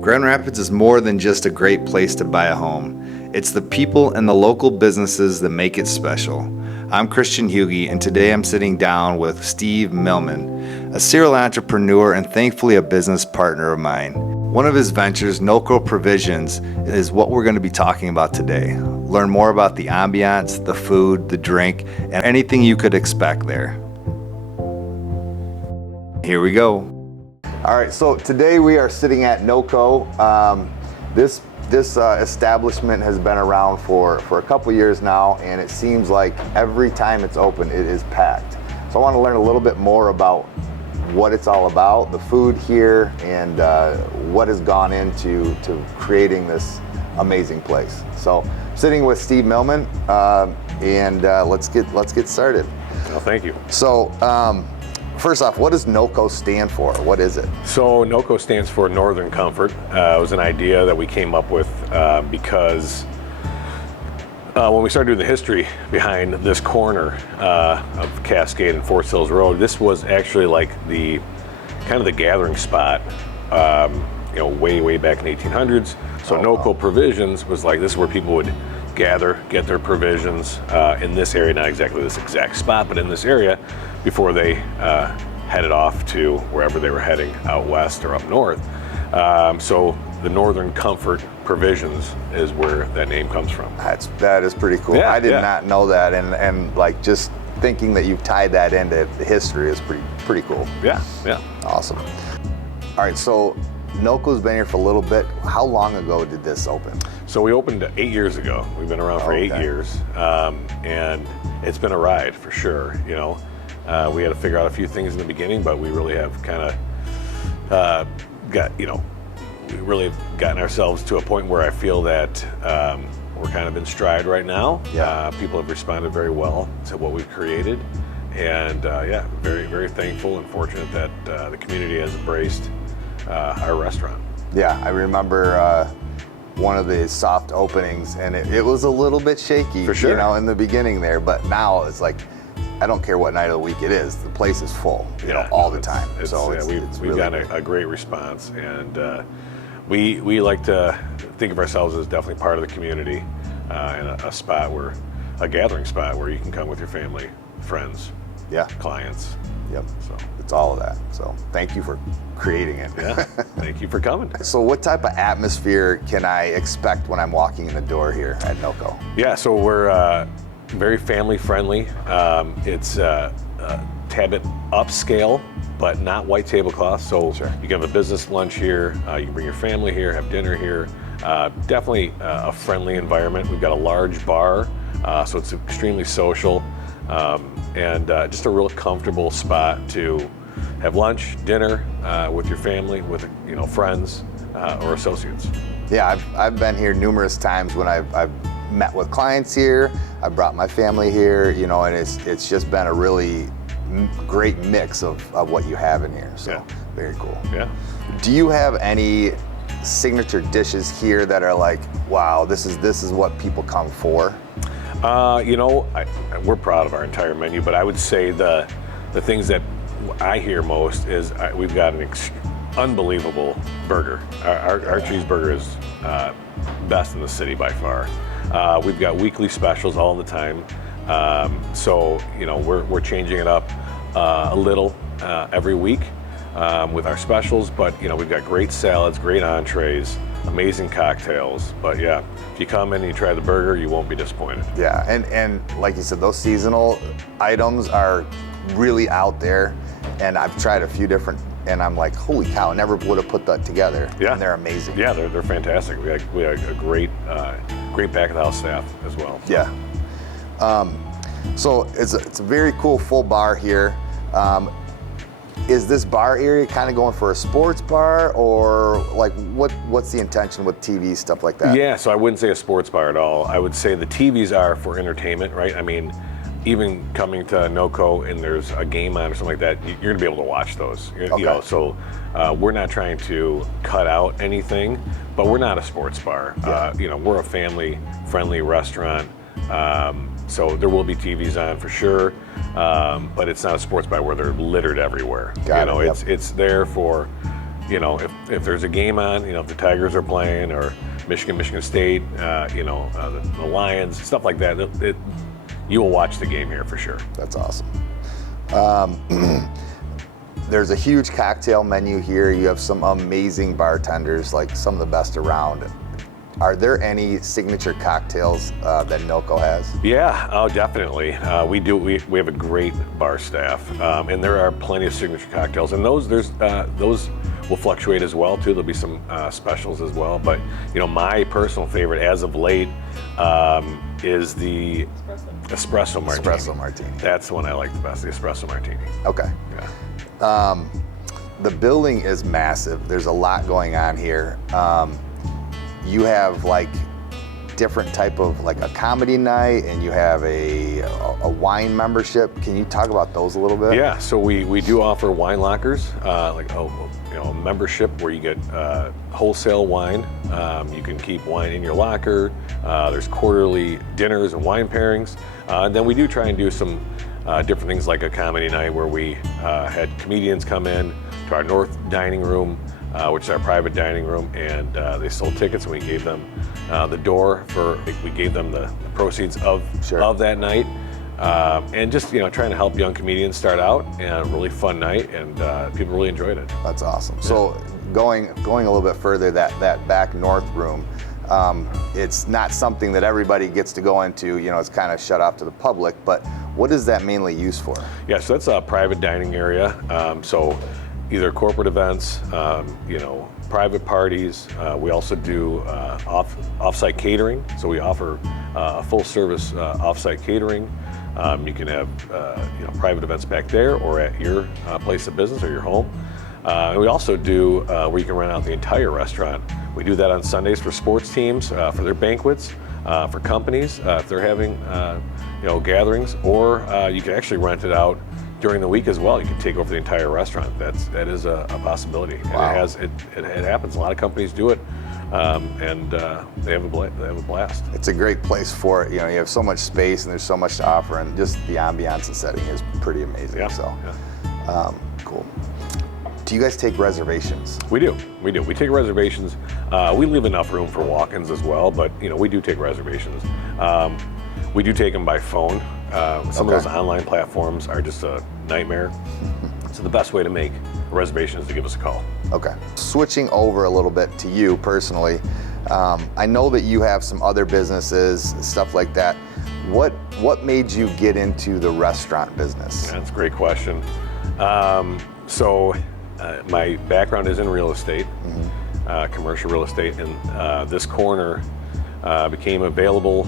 Grand Rapids is more than just a great place to buy a home. It's the people and the local businesses that make it special. I'm Christian Hughey, and today I'm sitting down with Steve Millman, a serial entrepreneur and thankfully a business partner of mine. One of his ventures, Noco Provisions, is what we're going to be talking about today. Learn more about the ambiance, the food, the drink, and anything you could expect there. Here we go. All right, so today we are sitting at Noco. This establishment has been around for a couple years now, and it seems like every time it's open, it is packed. So I want to learn a little bit more about what it's all about, the food here, and what has gone into creating this amazing place. So, sitting with Steve Millman, and let's get started. Well, thank you. So, first off, what does Noco stand for? What is it? So Noco stands for Northern Comfort. It was an idea that we came up with because when we started doing the history behind this corner of Cascade and Forest Hills Road, this was actually like the kind of the gathering spot, way back in the 1800s. So Noco Provisions was like, this is where people would gather, get their provisions in this area, not exactly this exact spot, but in this area before they headed off to wherever they were heading, out west or up north. So the Northern Comfort Provisions is where that name comes from. That is pretty cool. Yeah, I did not know that, and like just thinking that you've tied that into history is pretty cool. Yeah. Awesome. All right, so Noco's been here for a little bit. How long ago did this open? So we opened 8 years ago. We've been around for 8 years, and it's been a ride for sure. We had to figure out a few things in the beginning, but we really have kind of we really have gotten ourselves to a point where I feel that we're kind of in stride right now. Yeah. People have responded very well to what we've created, and very, very thankful and fortunate that the community has embraced our restaurant. Yeah, I remember one of the soft openings, and it was a little bit shaky, for sure, in the beginning there, but now it's like, I don't care what night of the week it is, the place is full, all the time. We've gotten a great response, and we like to think of ourselves as definitely part of the community, and a gathering spot where you can come with your family, friends, clients. Yep. So it's all of that. So thank you for creating it. Yeah. Thank you for coming. So what type of atmosphere can I expect when I'm walking in the door here at Noco? Yeah. So we're very family friendly. It's a tad bit upscale, but not white tablecloth. So sure, you can have a business lunch here. You can bring your family here, have dinner here. Definitely a friendly environment. We've got a large bar, so it's extremely social. And just a real comfortable spot to have lunch, dinner with your family, with friends or associates. Yeah, I've been here numerous times when I've met with clients here. I've brought my family here, and it's just been a really great mix of what you have in here. So very cool. Yeah. Do you have any signature dishes here that are like, wow, this is what people come for? We're proud of our entire menu, but I would say the things that I hear most is we've got an unbelievable burger. Our cheeseburger is best in the city by far. We've got weekly specials all the time, so we're changing it up a little every week with our specials. But we've got great salads, great entrees, amazing cocktails. But yeah, if you come in and you try the burger, you won't be disappointed. Yeah, and like you said, those seasonal items are really out there, and I've tried a few different, and I'm like, holy cow, I never would have put that together. Yeah, and they're amazing. Yeah, they're fantastic. We have a great back of the house staff as well. So. Yeah. So it's a very cool full bar here. Is this bar area kind of going for a sports bar, or like what's the intention with TV, stuff like that? Yeah, so I wouldn't say a sports bar at all. I would say the TVs are for entertainment, right? I mean, even coming to Noco and there's a game on or something like that, you're gonna be able to watch those. Okay. So we're not trying to cut out anything, but we're not a sports bar. Yeah. We're a family-friendly restaurant. So there will be TVs on for sure, but it's not a sports bar where they're littered everywhere. Got it. It's there for if there's a game on, if the Tigers are playing, or Michigan State, the Lions, stuff like that, you will watch the game here for sure. That's awesome. There's a huge cocktail menu here. You have some amazing bartenders, like some of the best around. Are there any signature cocktails that Noco has? Yeah, oh, definitely. We do. We have a great bar staff, and there are plenty of signature cocktails, and those will fluctuate as well too. There'll be some specials as well, but my personal favorite as of late is the espresso martini. Espresso martini. That's the one I like the best, the espresso martini. Okay. Yeah. The building is massive. There's a lot going on here. You have like different type of like a comedy night, and you have a wine membership. Can you talk about those a little bit? Yeah, so we do offer wine lockers, like a membership where you get wholesale wine. You can keep wine in your locker. There's quarterly dinners and wine pairings. And then we do try and do some different things like a comedy night where we had comedians come in to our north dining room, which is our private dining room, and they sold tickets, and we gave them we gave them the proceeds of that night, and just trying to help young comedians start out, and a really fun night, and people really enjoyed it. That's awesome. Yeah. So going a little bit further, that back north room, it's not something that everybody gets to go into. It's kind of shut off to the public, but what is that mainly used for? Yeah, so that's a private dining area. So either corporate events, private parties. We also do off-site catering. So we offer a full-service off-site catering. You can have private events back there or at your place of business or your home. And we also do where you can rent out the entire restaurant. We do that on Sundays for sports teams, for their banquets, for companies if they're having gatherings, or you can actually rent it out during the week as well. You can take over the entire restaurant. That is a possibility. Wow. And it happens. A lot of companies do it, and they have a blast. It's a great place for it. You have so much space and there's so much to offer, and just the ambiance and setting is pretty amazing. Yeah. So, cool. Do you guys take reservations? We do. We take reservations. We leave enough room for walk-ins as well, but we do take reservations. We do take them by phone. Some of those online platforms are just a nightmare. So the best way to make a reservation is to give us a call. Okay. Switching over a little bit to you personally, I know that you have some other businesses, stuff like that. What made you get into the restaurant business? Yeah, that's a great question. My background is in real estate, commercial real estate, and this corner became available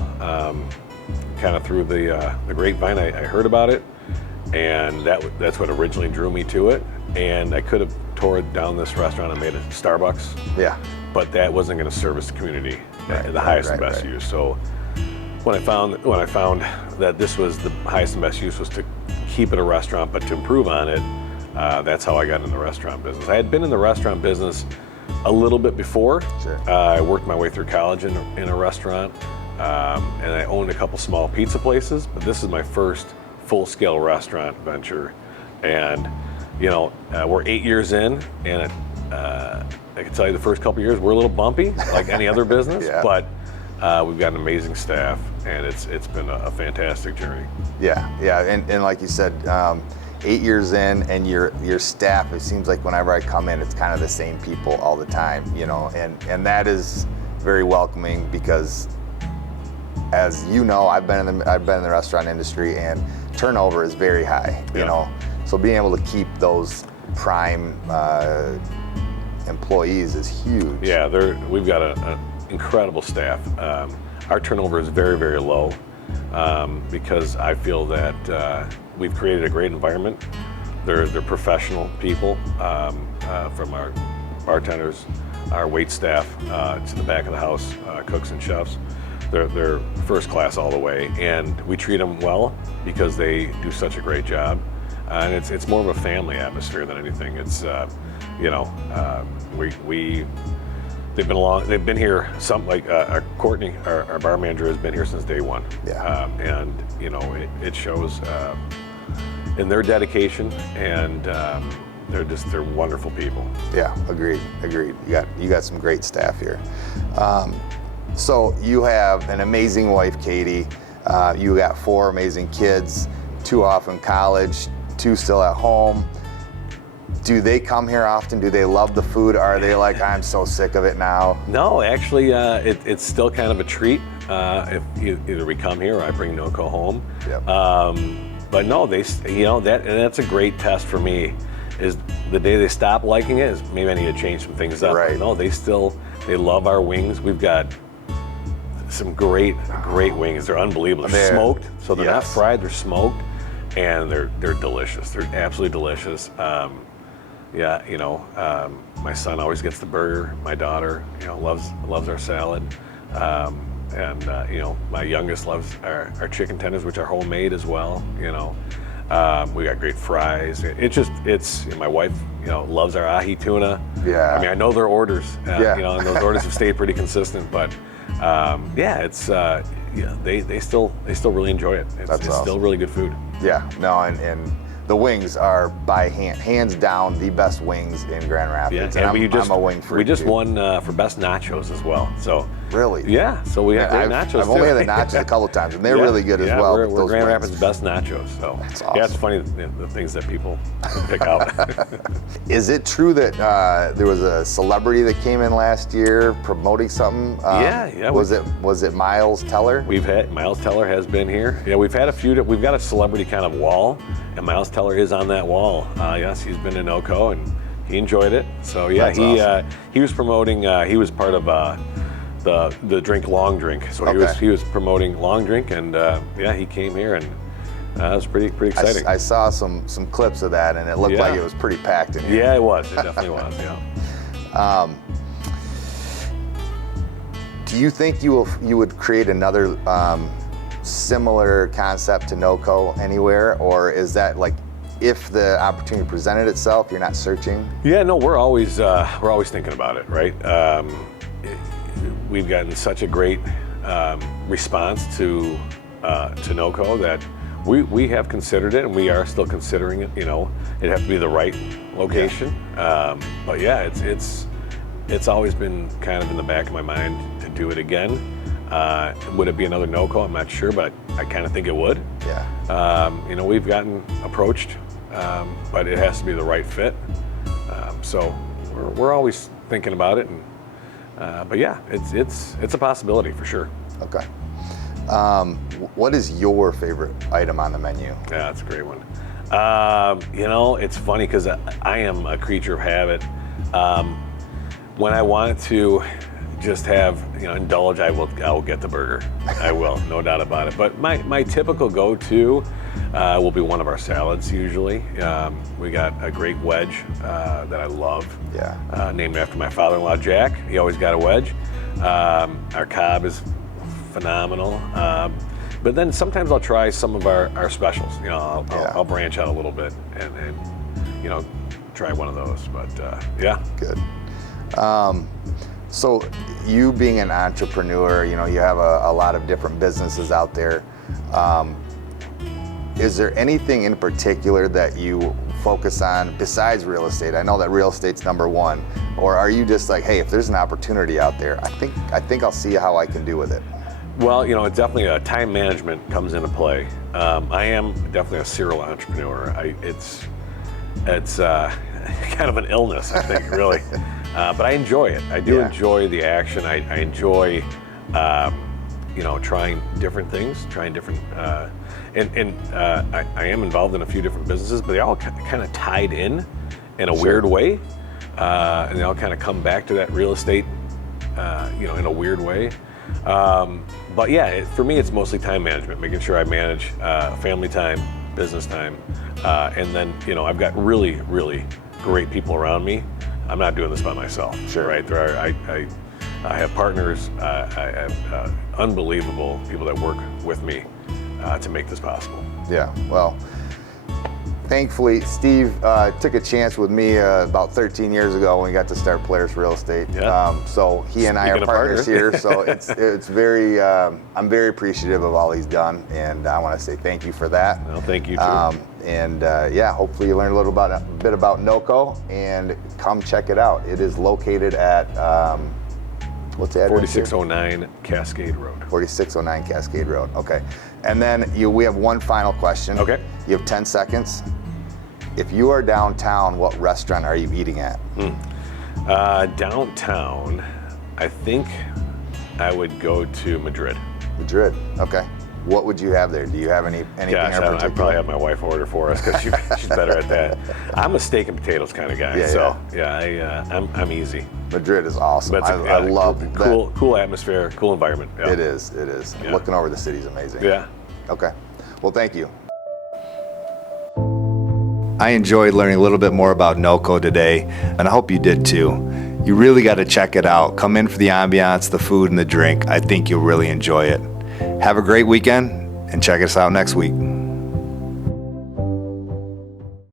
kind of through the grapevine. I heard about it, and that's what originally drew me to it. And I could have tore down this restaurant and made a Starbucks. Yeah. But that wasn't going to service the community at the highest and best use. So when I found that this was the highest and best use was to keep it a restaurant, but to improve on it, that's how I got in the restaurant business. I had been in the restaurant business a little bit before. Sure. I worked my way through college in a restaurant, and I owned a couple small pizza places, but this is my first full-scale restaurant venture. And we're 8 years in, and I can tell you the first couple of years we're a little bumpy, like any other business, Yeah. but we've got an amazing staff, and it's been a fantastic journey. Yeah, and like you said, 8 years in, and your staff, it seems like whenever I come in, it's kind of the same people all the time, and that is very welcoming, because as you know, I've been in the restaurant industry, and turnover is very high, so being able to keep those prime employees is huge. Yeah, we've got an incredible staff. Our turnover is very, very low, because I feel that we've created a great environment. They're professional people, from our bartenders, our wait staff, to the back of the house, cooks and chefs. They're first class all the way, and we treat them well because they do such a great job. And it's more of a family atmosphere than anything. It's they've been here. Courtney, our bar manager, has been here since day one. Yeah. It shows in their dedication, and they're wonderful people. Yeah, agreed. You got some great staff here. So you have an amazing wife, Katie. You got 4 amazing kids, 2 off in college, 2 still at home. Do they come here often? Do they love the food? Are they like, I'm so sick of it now? No, actually, it's still kind of a treat if either we come here or I bring Noco home. Yep. But no, that's a great test for me. Is the day they stop liking it is maybe I need to change some things up. Right. But no, they love our wings. We've got some great wings. They're unbelievable. They're smoked, so they're not fried. They're smoked, and they're delicious. They're absolutely delicious. My son always gets the burger. My daughter, loves our salad, and my youngest loves our chicken tenders, which are homemade as well. We got great fries. My wife, loves our ahi tuna. Yeah. I mean, I know their orders. And those orders have stayed pretty consistent. But they still really enjoy it. It's awesome. Still really good food. Yeah. No, and the wings are by hands down the best wings in Grand Rapids. Yeah, and I'm a wing freak. We just won for best nachos as well. So really, yeah. So we have great nachos. I've only had the nachos a couple times, and they're really good as well. We're Grand Rapids' best nachos. So that's awesome. Yeah, it's funny the things that people pick out. Is it true that there was a celebrity that came in last year promoting something? Yeah. Was it Miles Teller? Miles Teller has been here. Yeah, we've had a few. We've got a celebrity kind of wall, and Miles Teller is on that wall. Yes, he's been to Noco and he enjoyed it. So yeah, That's awesome. He was promoting. He was part of the drink long drink. So he was promoting long drink, and he came here, and that was pretty exciting. I saw some clips of that, and it looked like it was pretty packed in here. Yeah, it was. It definitely was. Yeah. Do you think you would create another similar concept to Noco anywhere, or is that like, if the opportunity presented itself, you're not searching? Yeah, no, we're always thinking about it, right? We've gotten such a great response to Noco that we have considered it, and we are still considering it. It'd have to be the right location. Yeah. But yeah, it's always been kind of in the back of my mind to do it again. Would it be another Noco? I'm not sure, but I kind of think it would. Yeah. We've gotten approached, but it has to be the right fit. So we're always thinking about it, but yeah, it's a possibility for sure. Okay. What is your favorite item on the menu? Yeah, that's a great one. It's funny because I am a creature of habit. When I want to just have, indulge, I will get the burger. I will, no doubt about it. But my typical go-to will be one of our salads usually. We got a great wedge that I love. Yeah. Named after my father-in-law, Jack. He always got a wedge. Our Cobb is phenomenal. But then sometimes I'll try some of our specials. I'll branch out a little bit and try one of those. But yeah. Good. So you being an entrepreneur, you have a lot of different businesses out there. Is there anything in particular that you focus on besides real estate? I know that real estate's number one. Or are you just like, hey, if there's an opportunity out there, I think I'll see how I can do with it? Well, it's definitely time management comes into play. I am definitely a serial entrepreneur. It's kind of an illness, I think, really. But I enjoy it. I do enjoy the action. I enjoy, trying different things, and I am involved in a few different businesses, but they all kind of tied in a weird way, and they all kind of come back to that real estate, in a weird way. But yeah, for me, it's mostly time management, making sure I manage family time, business time, and then I've got really, really great people around me. I'm not doing this by myself. Sure. Right? I have partners. I have unbelievable people that work with me to make this possible. Yeah. Well, thankfully, Steve took a chance with me about 13 years ago when we got to start Polaris Real Estate. Yeah. So he and I are partners here. So it's very, I'm very appreciative of all he's done, and I want to say thank you for that. Well, thank you too. Yeah, hopefully you learned a bit about Noco, and come check it out. It is located at, what's the address? 4609 Cascade Road. 4609 Cascade Road, okay. And then we have one final question. Okay. You have 10 seconds. If you are downtown, what restaurant are you eating at? Downtown, I think I would go to Madrid. Madrid, okay. What would you have there? Do you have anything Gosh, in particular? I'd probably have my wife order for us because she's better at that. I'm a steak and potatoes kind of guy, I'm easy. Madrid is awesome. But I love that. Cool atmosphere, cool environment. Yeah. It is. Yeah. Looking over the city is amazing. Yeah. Okay. Well, thank you. I enjoyed learning a little bit more about Noco today, and I hope you did too. You really got to check it out. Come in for the ambiance, the food, and the drink. I think you'll really enjoy it. Have a great weekend, and check us out next week.